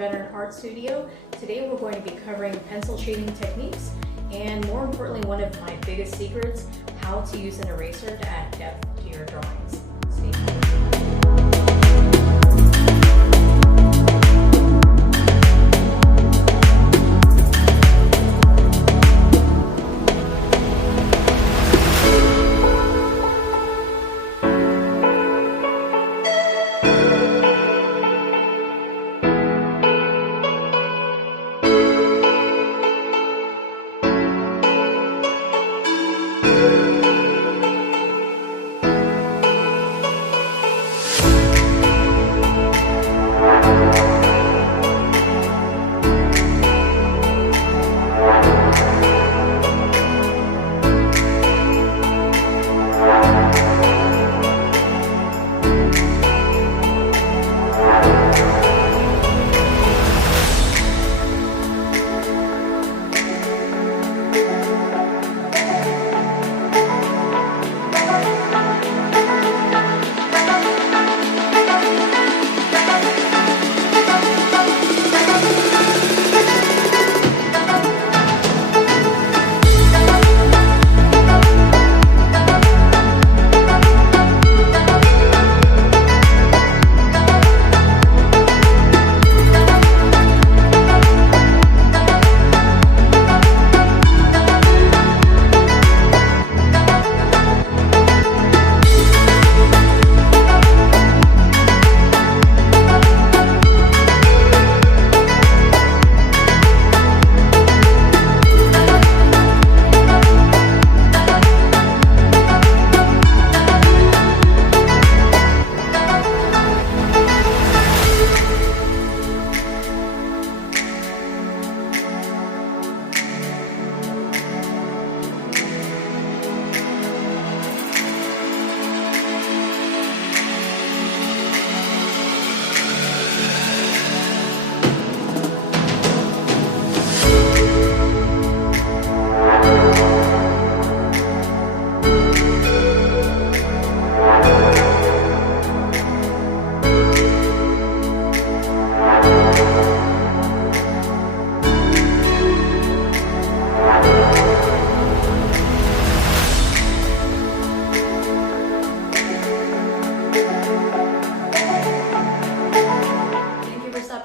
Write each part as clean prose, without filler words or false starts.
Veteran Art Studio. Today we're going to be covering pencil shading techniques and, more importantly, one of my biggest secrets, how to use an eraser to add depth to your drawings. Stay tuned.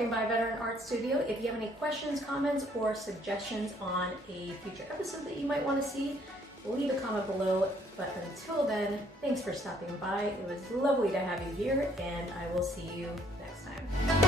By Veteran Art Studio. If you have any questions, comments, or suggestions on a future episode that you might want to see, leave a comment below. But until then, thanks for stopping by. It was lovely to have you here, and I will see you next time.